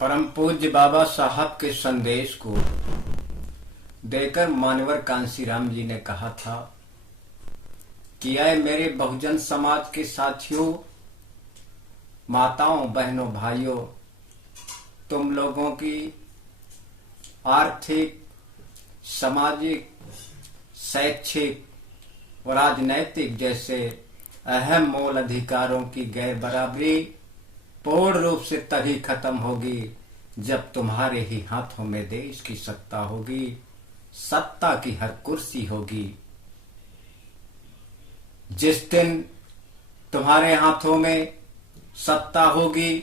परम पूज्य बाबा साहब के संदेश को देकर मानवर कांसीराम जी ने कहा था कि आए मेरे बहुजन समाज के साथियों, माताओं, बहनों, भाइयों, तुम लोगों की आर्थिक, सामाजिक, शैक्षिक और राजनैतिक जैसे अहम मूल अधिकारों की गैर बराबरी पूर्ण रूप से तभी खत्म होगी जब तुम्हारे ही हाथों में देश की सत्ता होगी, सत्ता की हर कुर्सी होगी। जिस दिन तुम्हारे हाथों में सत्ता होगी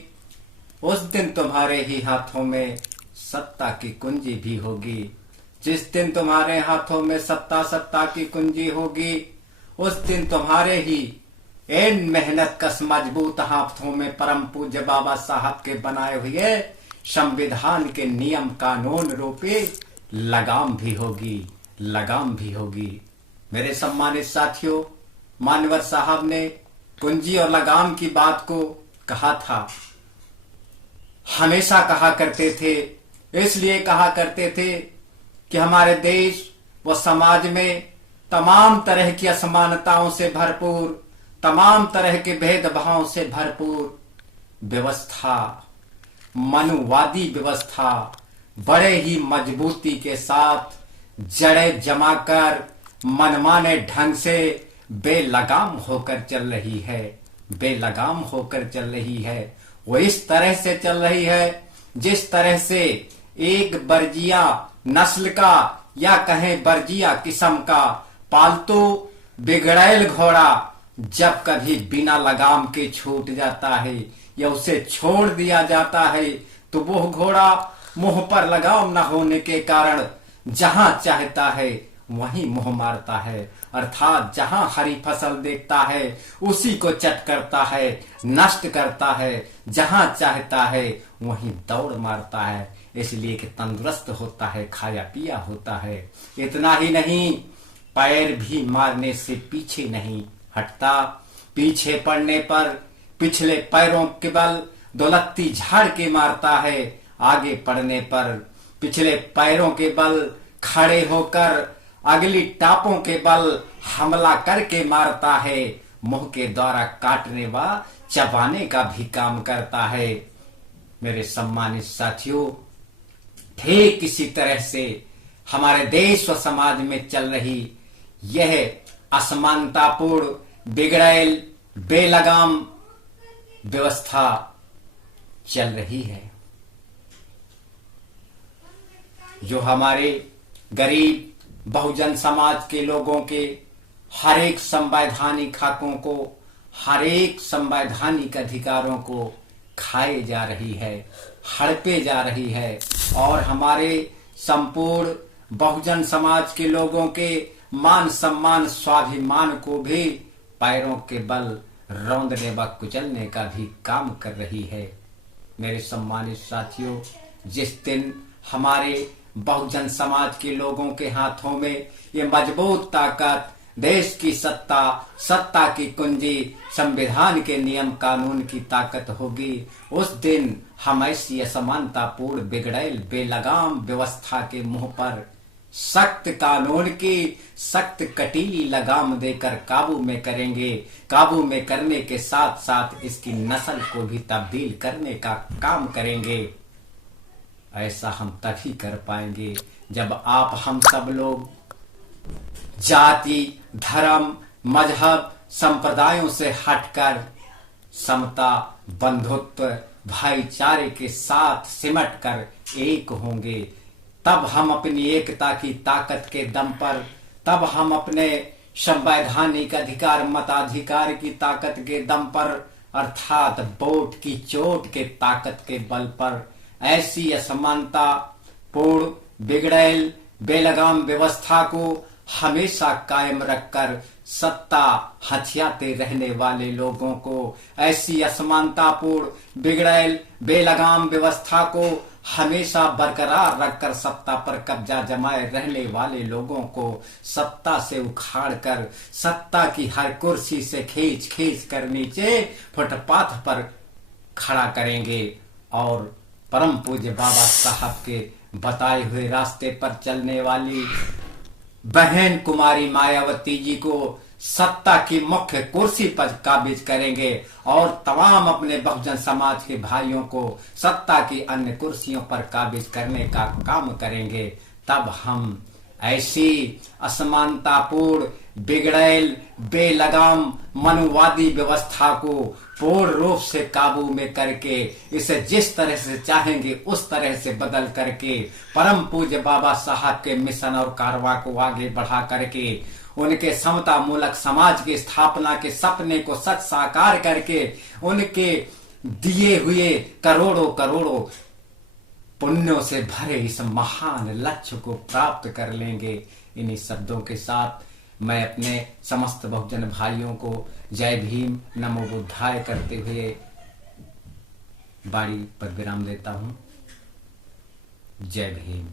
उस दिन तुम्हारे ही हाथों में सत्ता की कुंजी भी होगी। जिस दिन तुम्हारे हाथों में सत्ता की कुंजी होगी उस दिन तुम्हारे ही इन मेहनत कश मजबूत हाथों में परम पूज्य बाबा साहब के बनाए हुए संविधान के नियम कानून रूपी लगाम भी होगी। मेरे सम्मानित साथियों, मानवर साहब ने कुंजी और लगाम की बात को कहा था, हमेशा कहा करते थे। इसलिए कहा करते थे कि हमारे देश व समाज में तमाम तरह की असमानताओं से भरपूर, तमाम तरह के भेदभाव से भरपूर व्यवस्था, मनुवादी व्यवस्था बड़े ही मजबूती के साथ जड़ें जमाकर मनमाने ढंग से बेलगाम होकर चल रही है। वो इस तरह से चल रही है जिस तरह से एक बर्जिया नस्ल का या कहें बर्जिया किस्म का पालतू बिगड़ैल घोड़ा जब कभी बिना लगाम के छूट जाता है या उसे छोड़ दिया जाता है तो वो घोड़ा मुंह पर लगाम न होने के कारण जहां चाहता है वहीं मुंह मारता है, अर्थात जहां हरी फसल देखता है उसी को चट करता है, नष्ट करता है, जहां चाहता है वहीं दौड़ मारता है, इसलिए कि तंदुरुस्त होता है, खाया पिया होता है। इतना ही नहीं, पैर भी मारने से पीछे नहीं हटता। पीछे पड़ने पर पिछले पैरों के बल दौलत्ती झाड़ के मारता है, आगे पड़ने पर पिछले पैरों के बल खड़े होकर अगली टापों के बल हमला करके मारता है। मुंह के द्वारा काटने व चबाने का भी काम करता है। मेरे सम्मानित साथियों, ठीक इसी तरह से हमारे देश व समाज में चल रही यह असमानतापूर्ण, बिगड़ैल, बेलगाम व्यवस्था चल रही है, जो हमारे गरीब बहुजन समाज के लोगों के हर एक संवैधानिक हकों को, हर एक संवैधानिक अधिकारों को खाए जा रही है, हड़पे जा रही है और हमारे संपूर्ण बहुजन समाज के लोगों के मान सम्मान, स्वाभिमान को भी पैरों के बल रौंदने व कुचलने का भी काम कर रही है। मेरे सम्मानित साथियों, जिस दिन हमारे बहुजन समाज के लोगों के हाथों में ये मजबूत ताकत, देश की सत्ता की कुंजी, संविधान के नियम कानून की ताकत होगी, उस दिन हम ऐसी असमानतापूर्ण, बिगड़ैल, बेलगाम व्यवस्था के मुंह पर सख्त कानून की सख्त कटीली लगाम देकर काबू में करेंगे। काबू में करने के साथ साथ इसकी नस्ल को भी तब्दील करने का काम करेंगे। ऐसा हम तभी कर पाएंगे जब आप हम सब लोग जाति, धर्म, मजहब, संप्रदायों से हटकर समता, बंधुत्व, भाईचारे के साथ सिमट कर एक होंगे। तब हम अपनी एकता की ताकत के दम पर, तब हम अपने संवैधानिक अधिकार, मताधिकार की ताकत के दम पर, अर्थात वोट की चोट के ताकत के बल पर ऐसी असमानता पूर्ण, बिगड़ैल, बेलगाम व्यवस्था को हमेशा कायम रखकर सत्ता हथियाते रहने वाले लोगों को, ऐसी असमानतापूर्ण, बिगड़ैल, बेलगाम व्यवस्था को हमेशा बरकरार रखकर सत्ता पर कब्जा जमाए रहने वाले लोगों को सत्ता से उखाड़कर, सत्ता की हर कुर्सी से खींच कर नीचे फुटपाथ पर खड़ा करेंगे और परम पूज्य बाबा साहब के बताए हुए रास्ते पर चलने वाली बहन कुमारी मायावती जी को सत्ता की मुख्य कुर्सी पर काबिज करेंगे और तमाम अपने बहुजन समाज के भाइयों को सत्ता की अन्य कुर्सियों पर काबिज करने का काम करेंगे। तब हम ऐसी असमानतापूर्ण, बिगड़ैल, बेलगाम मनुवादी व्यवस्था को पूर्ण रूप से काबू में करके इसे जिस तरह से चाहेंगे उस तरह से बदल करके परम पूज्य बाबा साहब के मिशन और कारवां को आगे बढ़ा करके उनके समता मूलक समाज की स्थापना के सपने को सच साकार करके उनके दिए हुए करोड़ों करोड़ों पुण्यों से भरे इस महान लक्ष्य को प्राप्त कर लेंगे। इन्हीं शब्दों के साथ मैं अपने समस्त बहुजन भाइयों को जय भीम, नमो बुद्धाय करते हुए वाणी पर विराम देता हूं। जय भीम।